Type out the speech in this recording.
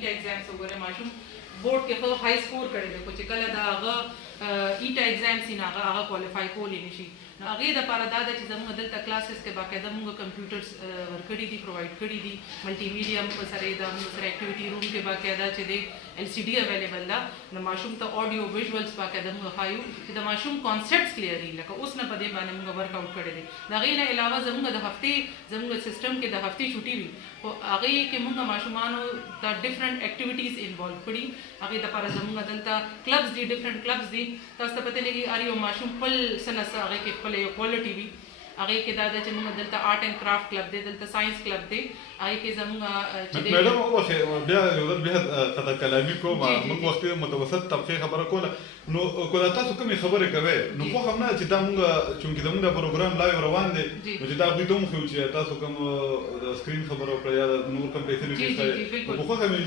نیټ ایگزامز وګوره ماشوم بورډ کې خو های سکور کړی دی خو چې کله د هغه ایټ ایگزام سي نه هغه کوالیفای کولی نشي نو هغې دپاره دا ده چې زموږ دلته کلاسز کې باقاعده موږ کمپیوټرز ورکړي دي پرووایډ کړي دي ملټي میډیا هم ورسره ده موږ سره اکټیویټي روم کې باقاعده چې دی LCD اویلیبل ده نو ماشوم ته آډیو ویژوالز باقاعده موږ ښایو چې د ماشوم کانسیپټس کلیري لکه اوس نه په دې باندې موږ ورک آوټ کړی دی د هغې نه علاوه زموږ د هفتې زموږ سیسټم کې د هفتې چھټي وي خو هغې کې موږ ماشومانو ته ډفرنټ اکټیویټیز انوالو کړي هغې دپاره زموږ دلته کلبز دي ډفرنټ کلبز دي تاسو ته پته لګي هر یو ماشوم خپل څه نه څه هغې کې خپله یو کوالټي وي هغې کې دا ده چې موږ دلته آرټ اینډ کرافټ کلب دی دلته ساینس کلب دی هغې کې زموږ چې دی میډم وبخښئ بیا یو ځل بیا قطع کلامي کوم موږ وختي متوسط طبقې خبره کوله نو که دا تاسو کومې خبرې کوئ نو خوښ هم نه چې دا موږ چونکې زموږ دا پروګرام لایو روان دی نو چې دا هغوی ته هم وښیو چې تاسو کوم د سکرین خبره وکړه یا نور کوم پیسې مې پېښه نو په خوښه مې